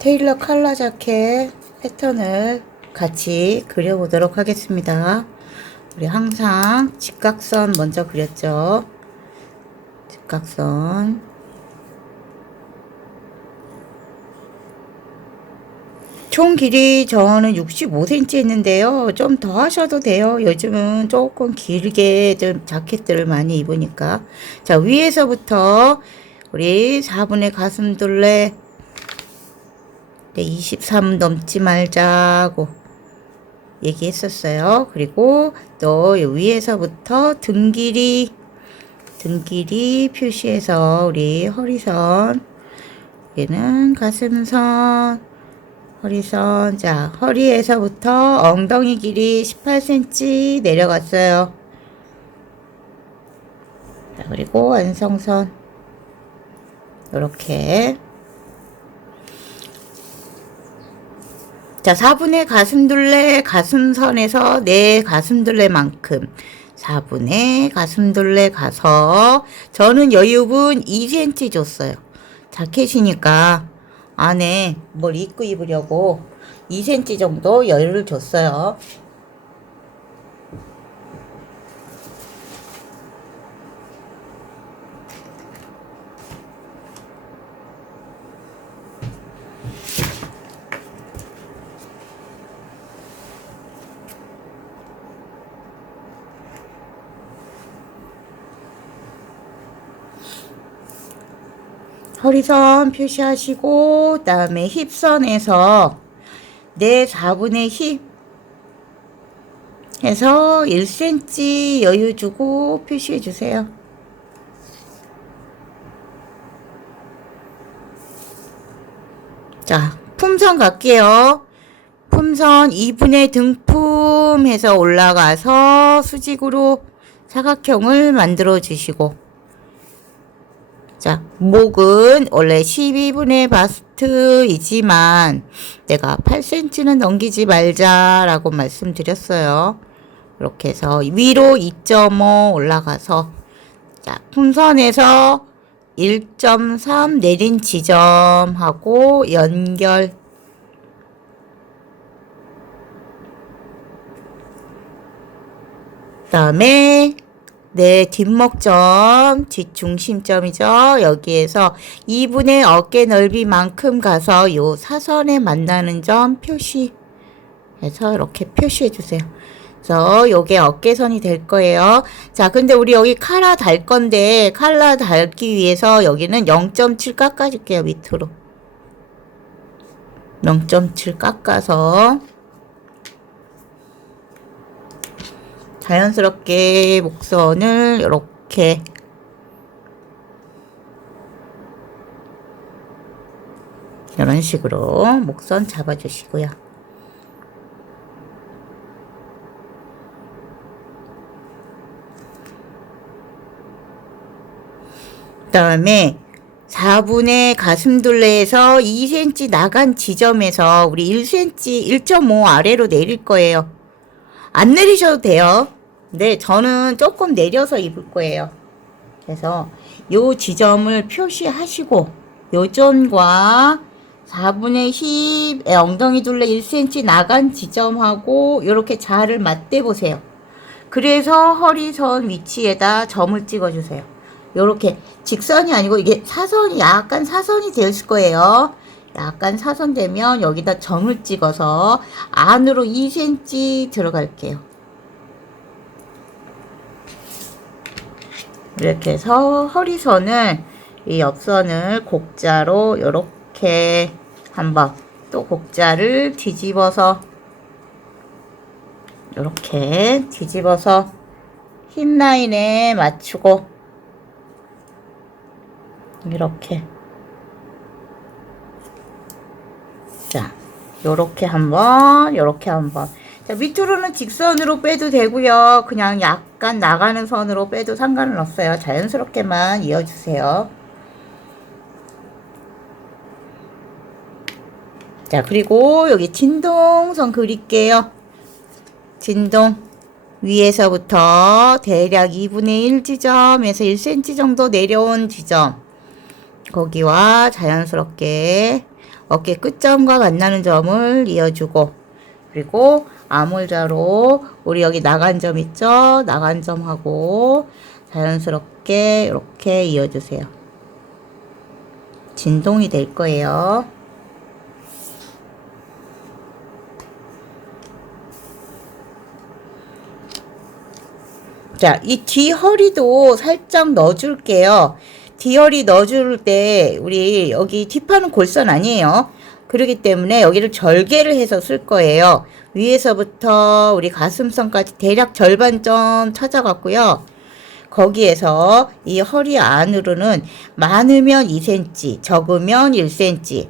테일러 칼라 자켓 패턴을 같이 그려보도록 하겠습니다. 우리 항상 직각선 먼저 그렸죠. 직각선. 총 길이 저는 65cm 했는데요. 좀 더 하셔도 돼요. 요즘은 조금 길게 좀 자켓들을 많이 입으니까. 자, 위에서부터 우리 4분의 가슴둘레 23 넘지 말자고 얘기했었어요. 그리고 또 위에서부터 등 길이 표시해서 우리 허리선, 여기는 가슴선, 허리선. 자, 허리에서부터 엉덩이 길이 18cm 내려갔어요. 자, 그리고 완성선 이렇게. 자, 4분의 가슴둘레 가슴선에서 내 가슴둘레만큼 4분의 가슴둘레 가서 저는 여유분 2cm 줬어요. 자켓이니까 안에 뭘 입고 입으려고 2cm 정도 여유를 줬어요. 허리선 표시하시고, 그 다음에 힙선에서 내 4분의 힙 해서 1cm 여유 주고 표시해 주세요. 자, 품선 갈게요. 품선 2분의 등품 해서 올라가서 수직으로 사각형을 만들어 주시고, 자, 목은 원래 12분의 바스트이지만 내가 8cm는 넘기지 말자라고 말씀드렸어요. 이렇게 해서 위로 2.5 올라가서, 자, 품선에서 1.3 내린 지점하고 연결. 그 다음에 내 뒷목점, 뒷중심점이죠. 여기에서 2분의 어깨 넓이만큼 가서 요 사선에 만나는 점 표시해서 이렇게 표시해 주세요. 그래서 요게 어깨선이 될 거예요. 자, 근데 우리 여기 칼라 달 건데 칼라 달기 위해서 여기는 0.7 깎아줄게요. 밑으로 0.7 깎아서 자연스럽게 목선을 이렇게 이런 식으로 목선 잡아주시고요. 그 다음에 4분의 가슴둘레에서 2cm 나간 지점에서 우리 1cm 1.5 아래로 내릴 거예요. 안 내리셔도 돼요. 근데 저는 조금 내려서 입을 거예요. 그래서 요 지점을 표시하시고 요점과 4분의 10 엉덩이 둘레 1cm 나간 지점하고 요렇게 자를 맞대 보세요. 그래서 허리선 위치에다 점을 찍어 주세요. 요렇게 직선이 아니고 이게 사선이 약간 사선이 될 거예요. 약간 사선되면 여기다 점을 찍어서 안으로 2cm 들어갈게요. 이렇게 해서 허리선을 이 옆선을 곡자로 이렇게 한번 또 곡자를 뒤집어서 이렇게 뒤집어서 힙 라인에 맞추고 이렇게, 자, 요렇게 한번, 요렇게 한번. 자, 밑으로는 직선으로 빼도 되고요. 그냥 약간 나가는 선으로 빼도 상관은 없어요. 자연스럽게만 이어주세요. 자, 그리고 여기 진동선 그릴게요. 진동. 위에서부터 대략 2분의 1 지점에서 1cm 정도 내려온 지점. 거기와 자연스럽게 어깨 끝점과 만나는 점을 이어주고, 그리고 아몰자로 우리 여기 나간 점 있죠? 나간 점하고 자연스럽게 이렇게 이어주세요. 진동이 될 거예요. 자, 이 뒤허리도 살짝 넣어줄게요. 뒤허리 넣어줄 때 우리 여기 뒷판은 골선 아니에요. 그렇기 때문에 여기를 절개를 해서 쓸 거예요. 위에서부터 우리 가슴선까지 대략 절반점 찾아갔고요. 거기에서 이 허리 안으로는 많으면 2cm, 적으면 1cm,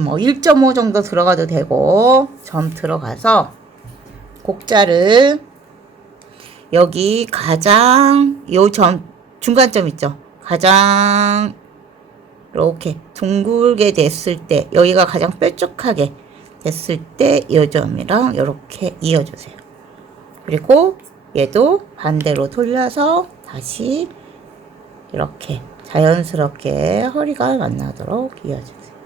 뭐 1.5 정도 들어가도 되고, 점 들어가서 곡자를 여기 가장 요 점 중간점 있죠. 가장 이렇게 둥글게 됐을 때, 여기가 가장 뾰족하게 됐을 때 이 점이랑 이렇게 이어주세요. 그리고 얘도 반대로 돌려서 다시 이렇게 자연스럽게 허리가 만나도록 이어주세요.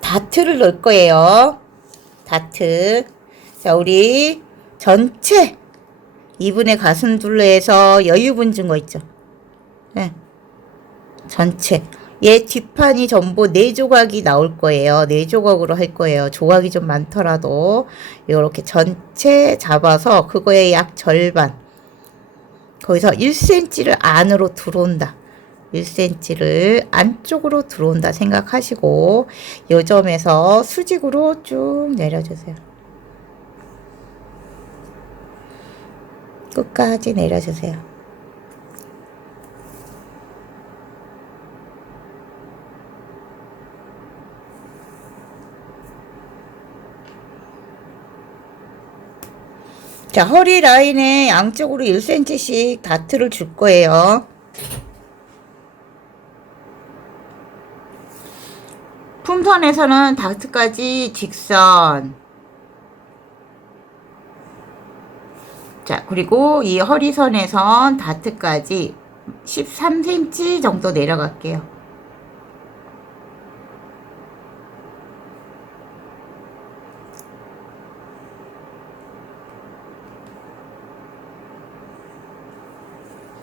다트를 넣을 거예요. 다트. 자, 우리 전체 2분의 가슴둘레에서 여유 분진 거 있죠. 네. 전체. 얘 뒷판이 전부 4조각이 나올 거예요. 4조각으로 할 거예요. 조각이 좀 많더라도 이렇게 전체 잡아서 그거의 약 절반. 거기서 1cm를 안으로 들어온다. 1cm를 안쪽으로 들어온다 생각하시고 이 점에서 수직으로 쭉 내려주세요. 끝까지 내려주세요. 자, 허리 라인에 양쪽으로 1cm씩 다트를 줄 거예요. 품선에서는 다트까지 직선. 자, 그리고 이 허리선에선 다트까지 13cm 정도 내려갈게요.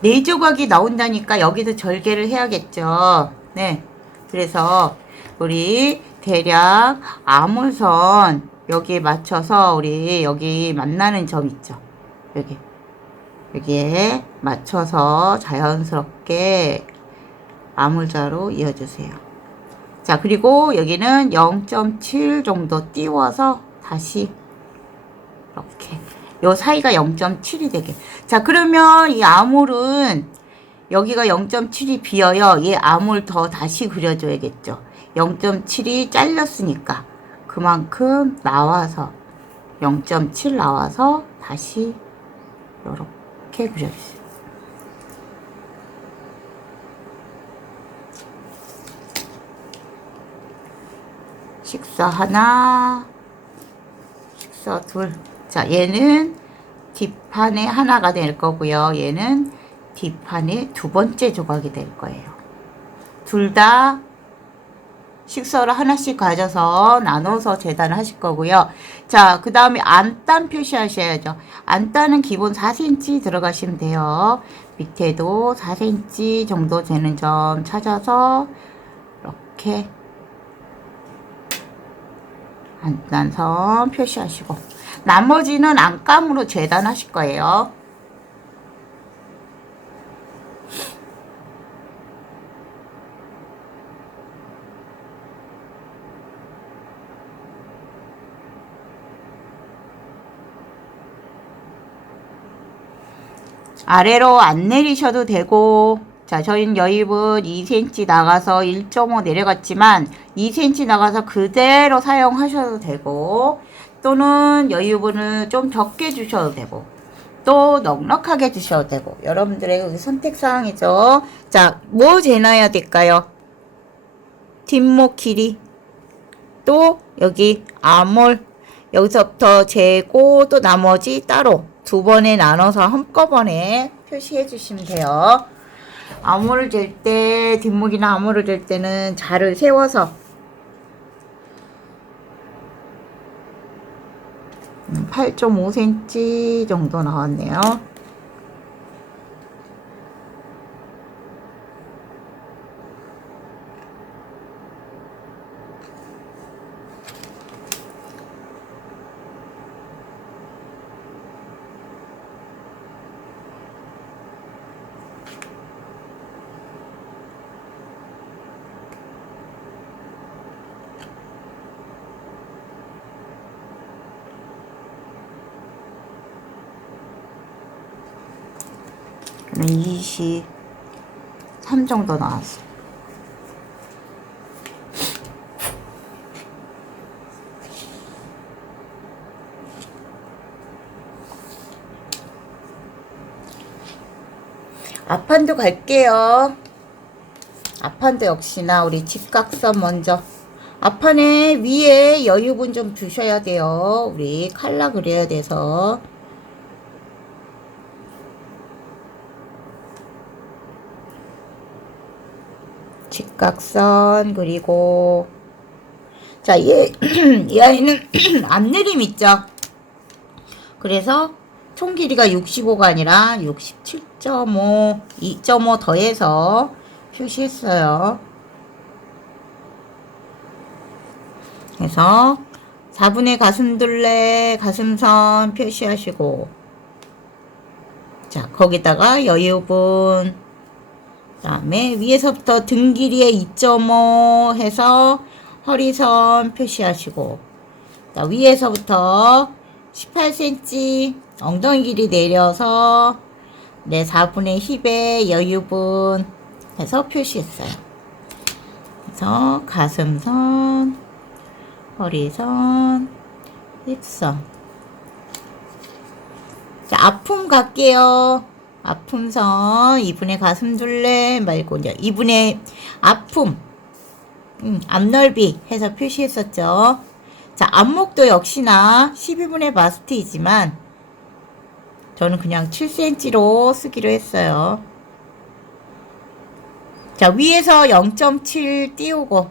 네 조각이 나온다니까 여기도 절개를 해야겠죠. 네. 그래서 우리 대략 아몰선 여기에 맞춰서 우리 여기 만나는 점 있죠. 여기에 맞춰서 자연스럽게 아몰자로 이어주세요. 자, 그리고 여기는 0.7 정도 띄워서 다시 이렇게 요 사이가 0.7이 되게. 자, 그러면 이 아몰은 여기가 0.7이 비어요. 이 아몰 더 다시 그려줘야겠죠. 0.7이 잘렸으니까 그만큼 나와서 0.7 나와서 다시 이렇게 그려주세요. 식사 하나, 식사 둘. 자, 얘는 뒷판에 하나가 될 거고요. 얘는 뒷판에 두 번째 조각이 될 거예요. 둘 다 식서를 하나씩 가져서 나눠서 재단을 하실 거고요. 자, 그 다음에 안단 표시하셔야죠. 안단은 기본 4cm 들어가시면 돼요. 밑에도 4cm 정도 되는 점 찾아서 이렇게 안단선 표시하시고 나머지는 안감으로 재단하실 거예요. 아래로 안 내리셔도 되고, 자, 저희는 여입은 2cm 나가서 1.5 내려갔지만 2cm 나가서 그대로 사용하셔도 되고, 또는 여유분을 좀 적게 주셔도 되고, 또 넉넉하게 주셔도 되고, 여러분들의 선택사항이죠. 자, 뭐 재놔야 될까요? 뒷목 길이, 또 여기 아몰, 여기서부터 재고 또 나머지 따로 두 번에 나눠서 한꺼번에 표시해 주시면 돼요. 암호를 잴 때, 뒷목이나 암호를 잴 때는 자를 세워서 8.5cm 정도 나왔네요. 그러면 23 정도 나왔어. 앞판도 갈게요. 앞판도 역시나 우리 직각선 먼저. 앞판에 위에 여유분 좀 두셔야 돼요. 우리 칼라 그려야 돼서. 직각선 그리고 자, 얘 이 아이는 앞내림 있죠. 그래서 총 길이가 65가 아니라 67.5, 2.5 더해서 표시했어요. 그래서 4분의 가슴둘레 가슴선 표시하시고, 자, 거기다가 여유분, 그 다음에 위에서부터 등 길이에 2.5 해서 허리선 표시하시고, 자, 위에서부터 18cm 엉덩이 길이 내려서 네 4분의 10의 여유분 해서 표시했어요. 그래서 가슴선, 허리선, 힙선. 자, 아픔 갈게요. 아픔선 2분의 가슴둘레 말고 이제 2분의 아픔, 앞넓이 해서 표시했었죠. 자, 앞목도 역시나 12분의 바스트이지만 저는 그냥 7cm로 쓰기로 했어요. 자, 위에서 0.7 띄우고,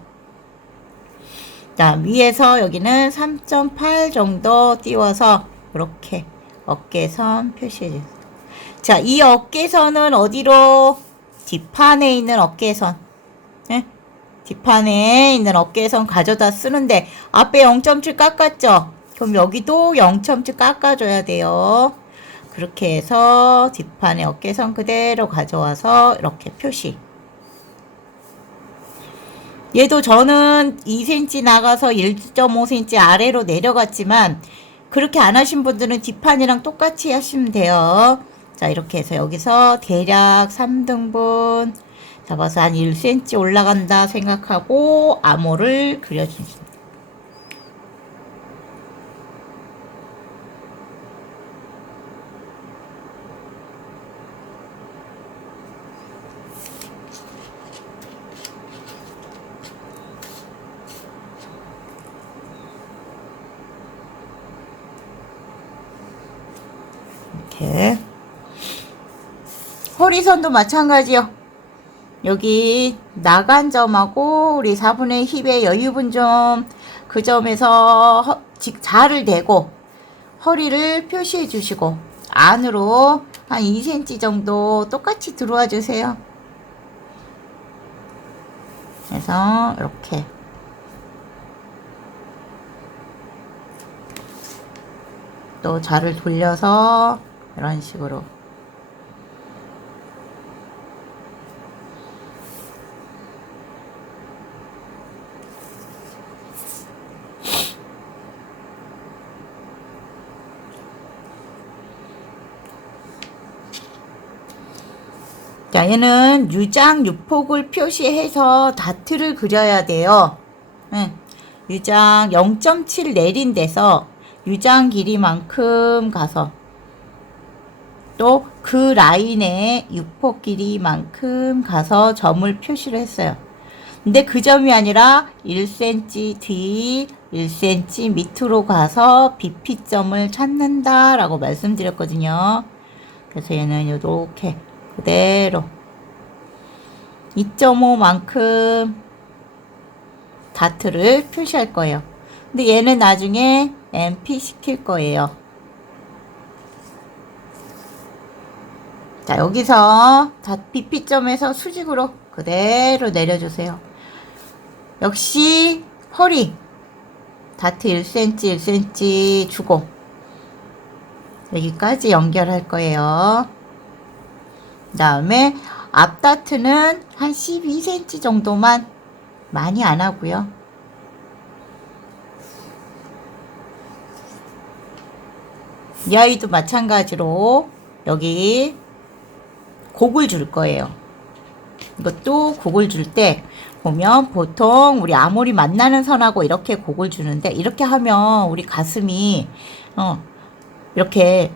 자, 위에서 여기는 3.8 정도 띄워서 이렇게 어깨선 표시해주세요. 자, 이 어깨선은 어디로? 뒷판에 있는 어깨선. 네? 뒷판에 있는 어깨선 가져다 쓰는데 앞에 0.7 깎았죠? 그럼 여기도 0.7 깎아줘야 돼요. 그렇게 해서 뒷판에 어깨선 그대로 가져와서 이렇게 표시. 얘도 저는 2cm 나가서 1.5cm 아래로 내려갔지만 그렇게 안 하신 분들은 뒷판이랑 똑같이 하시면 돼요. 자, 이렇게 해서 여기서 대략 3등분 잡아서 한 1cm 올라간다 생각하고 암호를 그려줍니다. 이렇게 허리선도 마찬가지요. 여기 나간 점하고 우리 4분의 10의 여유분 점, 그 점에서 자를 대고 허리를 표시해 주시고 안으로 한 2cm 정도 똑같이 들어와 주세요. 그래서 이렇게 또 자를 돌려서 이런 식으로 자, 얘는 유장 유폭을 표시해서 다트를 그려야 돼요. 유장 0.7 내린 데서 유장 길이만큼 가서 또 그 라인에 유폭 길이만큼 가서 점을 표시를 했어요. 근데 그 점이 아니라 1cm 뒤 1cm 밑으로 가서 BP점을 찾는다 라고 말씀드렸거든요. 그래서 얘는 이렇게 그대로 2.5만큼 다트를 표시할 거예요. 근데 얘는 나중에 MP 시킬 거예요. 자, 여기서 BP점에서 수직으로 그대로 내려주세요. 역시 허리 다트 1cm 1cm 주고 여기까지 연결할 거예요. 그 다음에 앞 다트는 한 12cm 정도만, 많이 안 하고요. 이 아이도 마찬가지로 여기 곡을 줄 거예요. 이것도 곡을 줄 때 보면 보통 우리 아모리 만나는 선하고 이렇게 곡을 주는데, 이렇게 하면 우리 가슴이 이렇게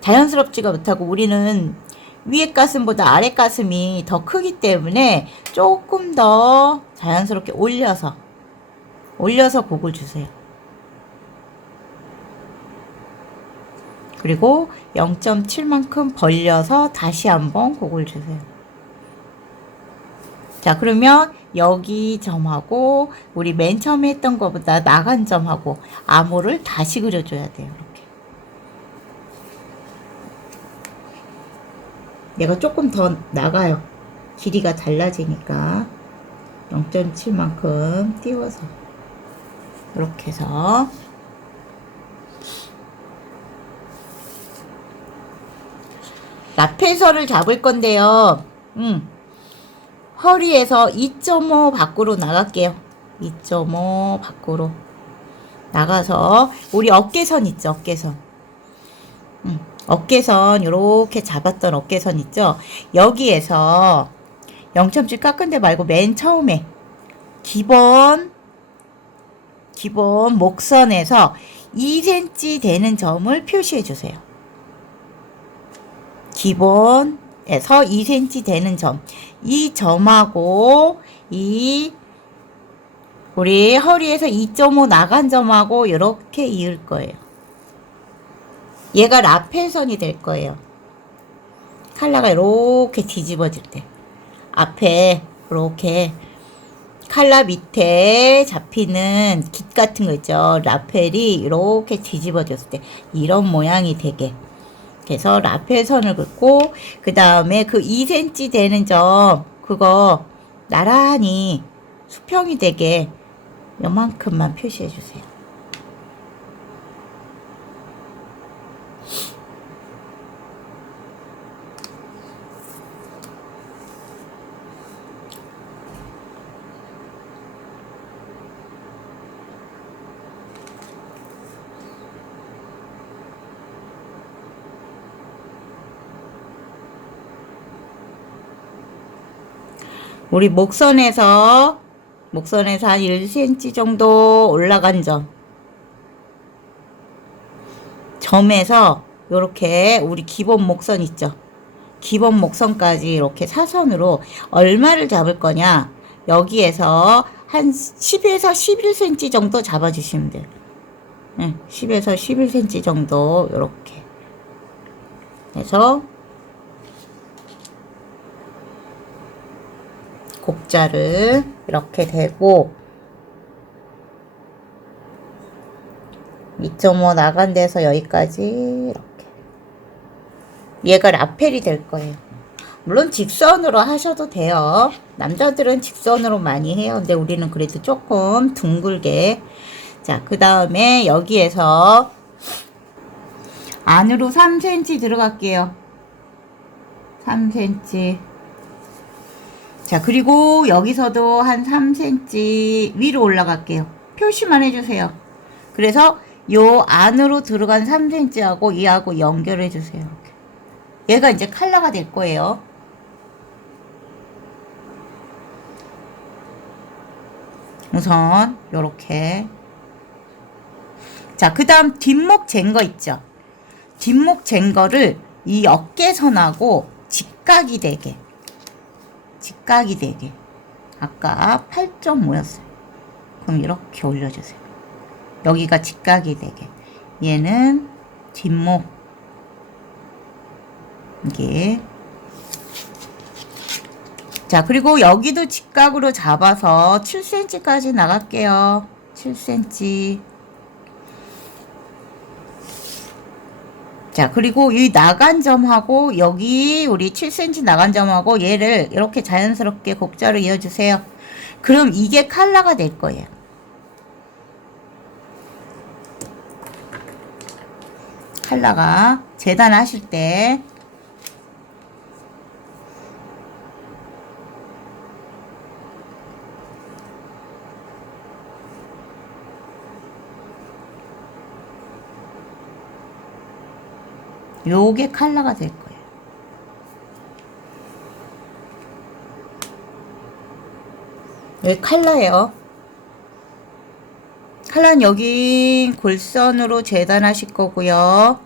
자연스럽지가 못하고 우리는 위에 가슴보다 아래 가슴이 더 크기 때문에 조금 더 자연스럽게 올려서 곡을 주세요. 그리고 0.7만큼 벌려서 다시 한번 곡을 주세요. 자, 그러면 여기 점하고 우리 맨 처음에 했던 것보다 나간 점하고 암호를 다시 그려줘야 돼요. 이렇게. 얘가 조금 더 나가요. 길이가 달라지니까 0.7만큼 띄워서 이렇게 해서 라펜서를 잡을 건데요. 허리에서 2.5 밖으로 나갈게요. 2.5 밖으로 나가서 우리 어깨선 있죠, 어깨선. 어깨선 요렇게 잡았던 어깨선 있죠. 여기에서 0.7 깎은 데 말고 맨 처음에 기본 목선에서 2cm 되는 점을 표시해 주세요. 기본에서 2cm 되는 점, 이 점하고 이 우리 허리에서 2.5 나간 점하고 이렇게 이을 거예요. 얘가 라펜선이 될 거예요. 칼라가 이렇게 뒤집어질 때 앞에 이렇게 칼라 밑에 잡히는 깃 같은 거 있죠. 라펠이 이렇게 뒤집어졌을 때 이런 모양이 되게, 그래서 라펠선을 긋고 그 다음에 그 2cm 되는 점 그거 나란히 수평이 되게 요만큼만 표시해 주세요. 우리 목선에서 한 1cm 정도 올라간 점에서 요렇게 우리 기본 목선 있죠. 기본 목선까지 이렇게 사선으로 얼마를 잡을 거냐, 여기에서 한 10에서 11cm 정도 잡아주시면 돼요. 10에서 11cm 정도 요렇게 해서 곡자를 이렇게 대고 2.5 나간 데서 여기까지 이렇게, 얘가 라펠이 될 거예요. 물론 직선으로 하셔도 돼요. 남자들은 직선으로 많이 해요. 근데 우리는 그래도 조금 둥글게. 자, 그 다음에 여기에서 안으로 3cm 들어갈게요. 3cm. 자, 그리고 여기서도 한 3cm 위로 올라갈게요. 표시만 해주세요. 그래서 요 안으로 들어간 3cm하고 얘하고 연결해 주세요. 얘가 이제 칼라가 될 거예요. 우선 요렇게. 자, 그 다음 뒷목 잰 거 있죠. 뒷목 잰 거를 이 어깨선하고 직각이 되게 아까 8.5였어요. 그럼 이렇게 올려주세요. 여기가 직각이 되게. 얘는 뒷목. 이게. 자, 그리고 여기도 직각으로 잡아서 7cm까지 나갈게요. 7cm. 자, 그리고 이 나간 점하고 여기 우리 7cm 나간 점하고 얘를 이렇게 자연스럽게 곡자로 이어주세요. 그럼 이게 칼라가 될 거예요. 칼라가 재단하실 때 요게 칼라가 될 거예요. 여기 칼라예요. 칼라는 여기 골선으로 재단하실 거고요.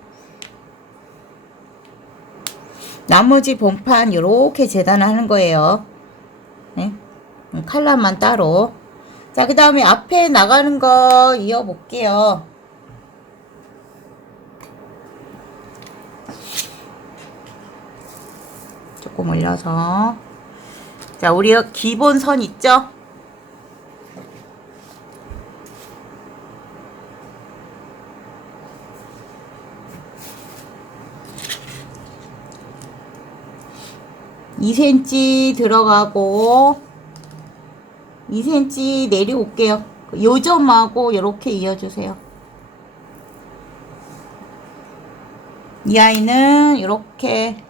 나머지 본판 이렇게 재단하는 거예요. 네? 칼라만 따로. 자, 그 다음에 앞에 나가는 거 이어볼게요. 조금 올려서. 자, 우리 기본 선 있죠? (2cm) 들어가고 2cm 내려올게요. 요 점하고 이렇게 이어주세요. 이 아이는 이렇게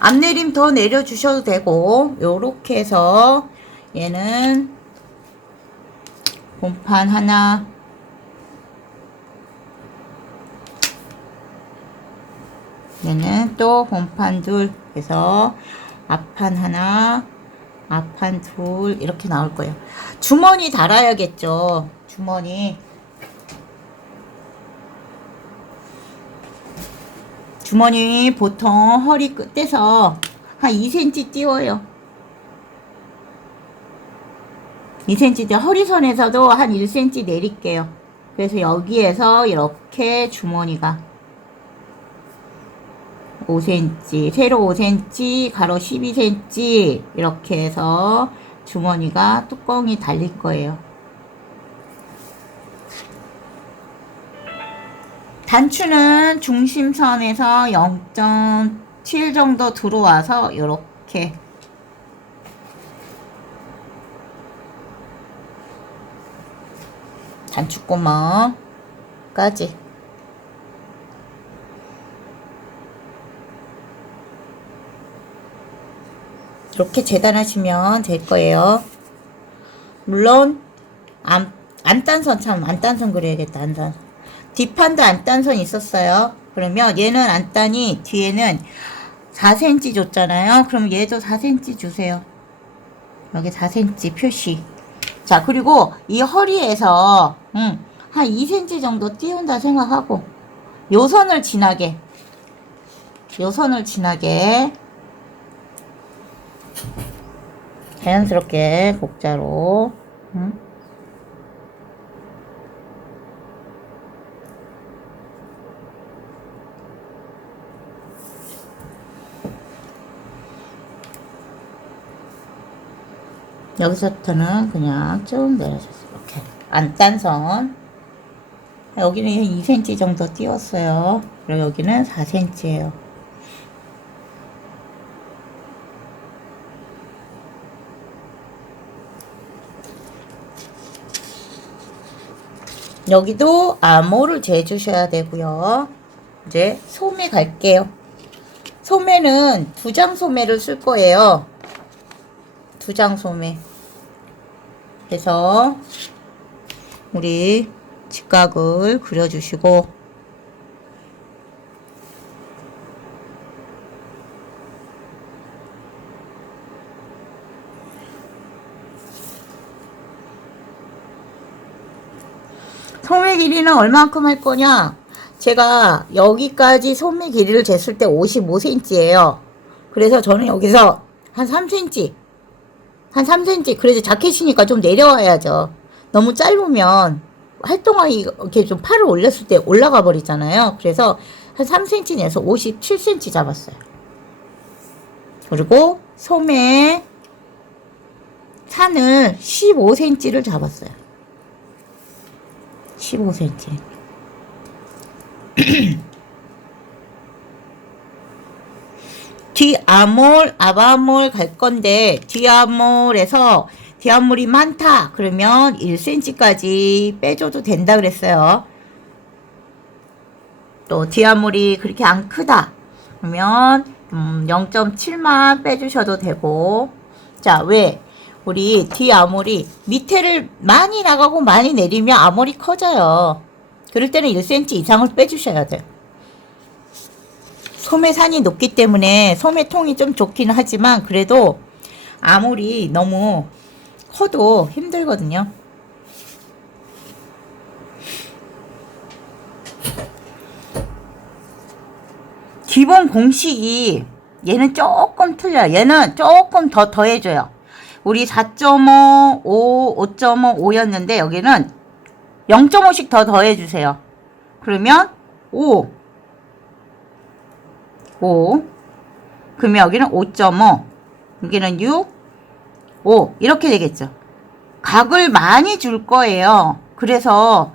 앞내림 더 내려주셔도 되고 요렇게 해서 얘는 본판 하나, 얘는 또 본판 둘 해서 앞판 하나, 앞판 둘 이렇게 나올 거예요. 주머니 달아야겠죠. 주머니. 주머니 보통 허리 끝에서 한 2cm 띄워요. 2cm 허리선에서도 한 1cm 내릴게요. 그래서 여기에서 이렇게 주머니가 5cm, 세로 5cm, 가로 12cm 이렇게 해서 주머니가 뚜껑이 달릴 거예요. 단추는 중심선에서 0.7 정도 들어와서 이렇게 단추구멍까지 이렇게 재단하시면 될 거예요. 물론 안단선, 참 안단선 그려야겠다. 안단 뒷판도 안단선 있었어요. 그러면 얘는 안단이 뒤에는 4cm 줬잖아요. 그럼 얘도 4cm 주세요. 여기 4cm 표시. 자, 그리고 이 허리에서 한 2cm 정도 띄운다 생각하고 요 선을 지나게 자연스럽게 곡자로 여기서부터는 그냥 쭉 내려줬어요. 이렇게 안단선 여기는 2cm 정도 띄웠어요. 그리고 여기는 4cm예요. 여기도 암호를 재주셔야 되고요. 이제 소매 갈게요. 소매는 2장 소매를 쓸 거예요. 2장 소매. 그래서 우리 직각을 그려주시고 소매 길이는 얼만큼 할 거냐? 제가 여기까지 소매 길이를 쟀을 때 55cm예요. 그래서 저는 여기서 한 3cm, 한 3cm, 그래도 자켓이니까 좀 내려와야죠. 너무 짧으면 활동하기, 이렇게 좀 팔을 올렸을 때 올라가 버리잖아요. 그래서 한 3cm 내서 57cm 잡았어요. 그리고 소매 산을 15cm를 잡았어요. 15cm. 뒤아몰, 앞아몰 갈 건데, 뒤아몰에서 뒤아몰이 많다 그러면 1cm까지 빼줘도 된다 그랬어요. 또 뒤아몰이 그렇게 안 크다 그러면 0.7만 빼주셔도 되고. 자, 왜? 우리 뒤아몰이 밑에를 많이 나가고 많이 내리면 아몰이 커져요. 그럴 때는 1cm 이상을 빼주셔야 돼요. 소매산이 높기 때문에 소매통이 좀 좋기는 하지만 그래도 아몰이 너무 커도 힘들거든요. 기본 공식이 얘는 조금 틀려요. 얘는 조금 더 더해줘요. 우리 4.5, 5, 5.5, 5였는데 여기는 0.5씩 더 더해주세요. 그러면 5. 그러면 여기는 5.5. 여기는 6, 5. 이렇게 되겠죠. 각을 많이 줄 거예요. 그래서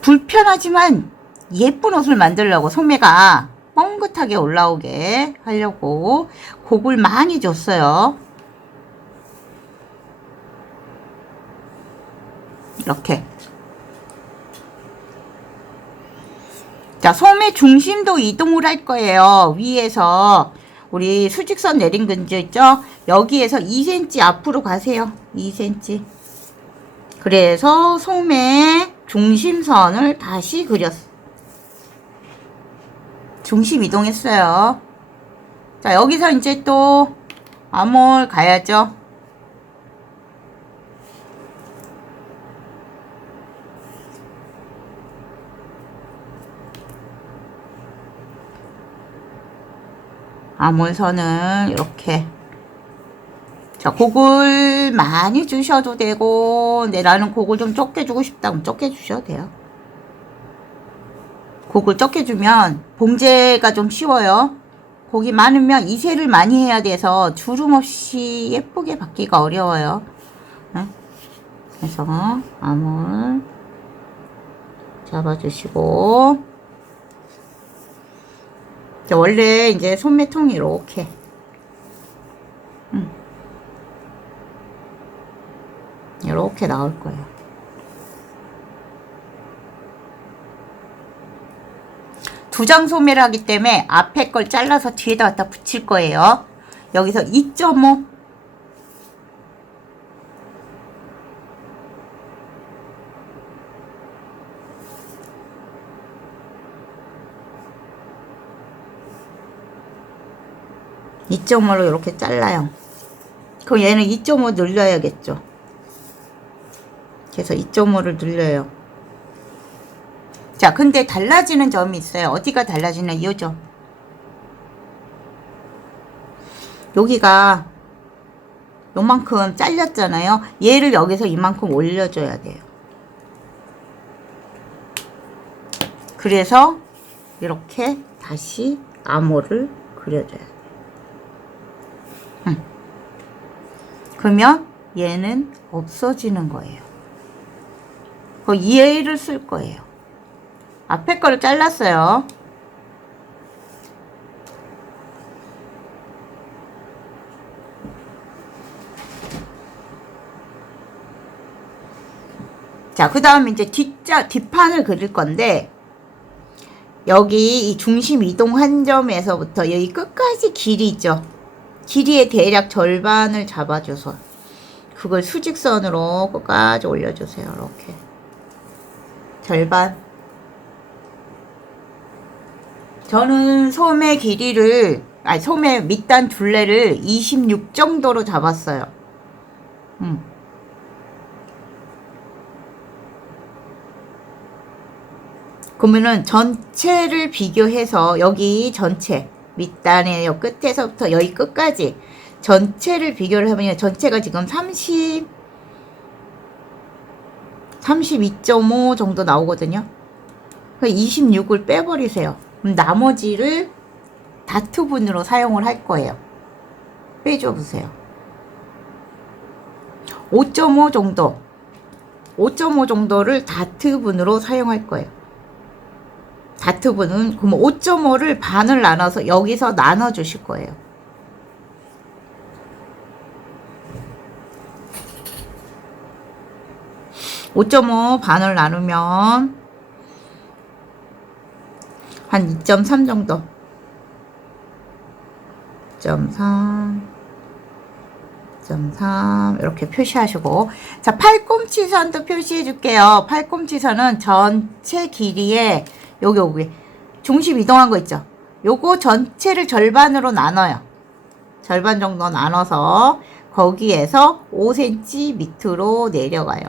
불편하지만 예쁜 옷을 만들려고 소매가 뻥긋하게 올라오게 하려고 곡을 많이 줬어요. 이렇게. 자, 소매 중심도 이동을 할 거예요. 위에서 우리 수직선 내린 근저 있죠? 여기에서 2cm 앞으로 가세요. 2cm. 그래서 소매 중심선을 다시 그렸어요. 중심 이동했어요. 자, 여기서 이제 또 아몰 가야죠. 아몰선을 이렇게. 자, 곡을 많이 주셔도 되고, 나는 곡을 좀 적게 주고 싶다 그럼 적게 주셔도 돼요. 곡을 적게 주면 봉제가 좀 쉬워요. 곡이 많으면 이세를 많이 해야 돼서 주름 없이 예쁘게 받기가 어려워요. 네? 그래서 아몰 잡아주시고. 자, 원래 이제 소매통이 이렇게 이렇게 나올 거예요. 두 장 소매를 하기 때문에 앞에 걸 잘라서 뒤에다 갖다 붙일 거예요. 여기서 2.5. (2.5로) 이렇게 잘라요. 그럼 얘는 2.5 늘려야겠죠. 그래서 2.5를 늘려요. 자, 근데 달라지는 점이 있어요. 어디가 달라지나 이거죠. 여기가 요만큼 잘렸잖아요. 얘를 여기서 이만큼 올려줘야 돼요. 그래서 이렇게 다시 암호를 그려줘야 돼요. 그러면 얘는 없어지는 거예요. 그 얘를 쓸 거예요. 앞에 거를 잘랐어요. 자, 그 다음에 이제 뒷판을 그릴 건데, 여기 이 중심 이동한 점에서부터 여기 끝까지 길이 있죠. 길이의 대략 절반을 잡아줘서 그걸 수직선으로 끝까지 올려주세요. 이렇게 절반. 저는 소매 길이를, 소매 밑단 둘레를 26 정도로 잡았어요. 그러면은 전체를 비교해서 여기 전체 밑단의 여 끝에서부터 여기 끝까지 전체를 비교를 하면 전체가 지금 32.5 정도 나오거든요. 26을 빼버리세요. 그럼 나머지를 다트분으로 사용을 할 거예요. 빼줘 보세요. 5.5 정도, 5.5 정도를 다트분으로 사용할 거예요. 다트분은 그럼 5.5를 반을 나눠서 여기서 나눠 주실 거예요. (5.5) 반을 나누면 한 2.3 정도. 2.3 이렇게 표시하시고, 자, 팔꿈치선도 표시해 줄게요. 팔꿈치선은 전체 길이에 여기 중심 이동한 거 있죠? 요거 전체를 절반으로 나눠요. 절반 정도 나눠서 거기에서 5cm 밑으로 내려가요.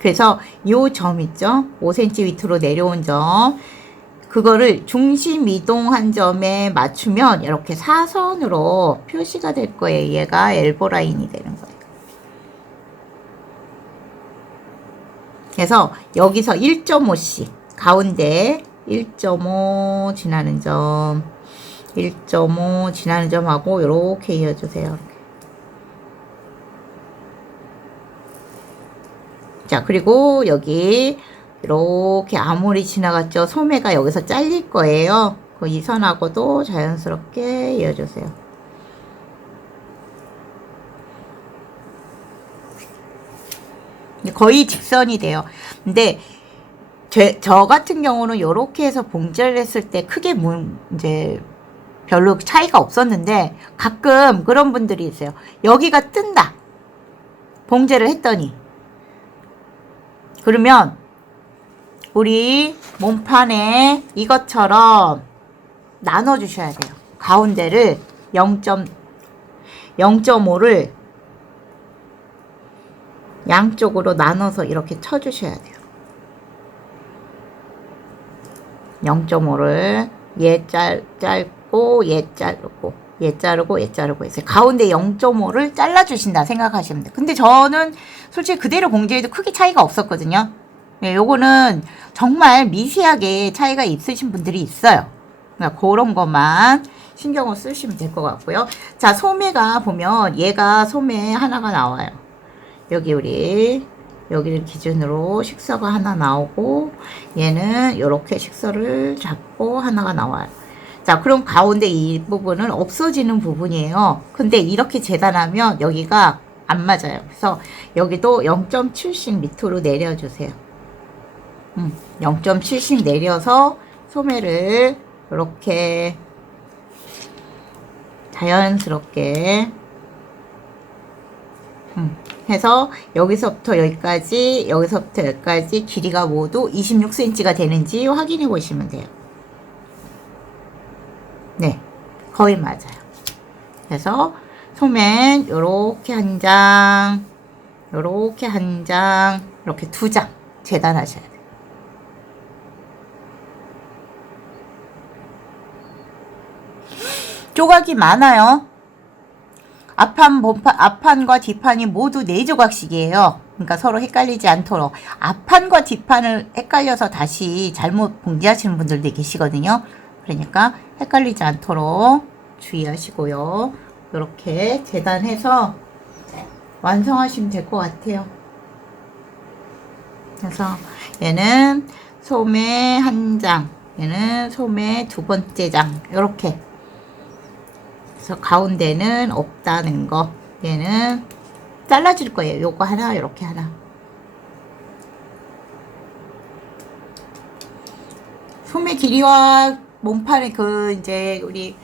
그래서 요 점 있죠? 5cm 밑으로 내려온 점, 그거를 중심 이동한 점에 맞추면 이렇게 사선으로 표시가 될 거예요. 얘가 엘보 라인이 되는 거예요. 그래서 여기서 1.5씩 가운데 1.5 지나는 점, 1.5 지나는 점하고 이렇게 이어주세요. 이렇게. 자, 그리고 여기 이렇게 아무리 지나갔죠? 소매가 여기서 잘릴 거예요. 이 선하고도 자연스럽게 이어주세요. 거의 직선이 돼요. 근데 저 같은 경우는 이렇게 해서 봉제를 했을 때 크게 이제 별로 차이가 없었는데, 가끔 그런 분들이 있어요. 여기가 뜬다. 봉제를 했더니. 그러면 우리 몸판에 이것처럼 나눠 주셔야 돼요. 가운데를 0.5를 양쪽으로 나눠서 이렇게 쳐 주셔야 돼요. 0.5를 얘 짧고 얘 자르고 얘 자르고 얘 자르고 해서 가운데 0.5를 잘라 주신다 생각하시면 돼요. 근데 저는 솔직히 그대로 봉제해도 크게 차이가 없었거든요. 네, 요거는 정말 미세하게 차이가 있으신 분들이 있어요. 그러니까 그런 것만 신경을 쓰시면 될 것 같고요. 자, 소매가 보면 얘가 소매 하나가 나와요. 여기를 기준으로 식서가 하나 나오고, 얘는 이렇게 식서를 잡고 하나가 나와요. 자, 그럼 가운데 이 부분은 없어지는 부분이에요. 근데 이렇게 재단하면 여기가 안 맞아요. 그래서 여기도 0.7씩 밑으로 내려주세요. 0.7씩 내려서 소매를 이렇게 자연스럽게 해서 여기서부터 여기까지, 여기서부터 여기까지 길이가 모두 26cm가 되는지 확인해 보시면 돼요. 네, 거의 맞아요. 그래서 소매 요렇게 한 장, 요렇게 한 장, 이렇게 2장 재단하셔야 돼요. 조각이 많아요. 앞판과 뒷판이 모두 4조각씩이에요. 그러니까 서로 헷갈리지 않도록. 앞판과 뒷판을 헷갈려서 다시 잘못 봉제하시는 분들도 계시거든요. 그러니까 헷갈리지 않도록 주의하시고요. 이렇게 재단해서 완성하시면 될 것 같아요. 그래서 얘는 소매 한 장, 얘는 소매 2번째 장, 이렇게. 그래서 가운데는 없다는 거, 얘는 잘라줄 거예요. 요거 하나, 이렇게 하나. 소매 길이와 몸판의 이제 우리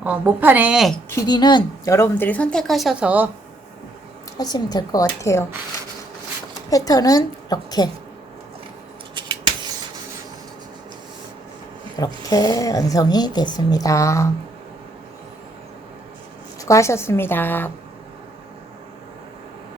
몸판의 길이는 여러분들이 선택하셔서 하시면 될 것 같아요. 패턴은 이렇게 완성이 됐습니다. 수고하셨습니다.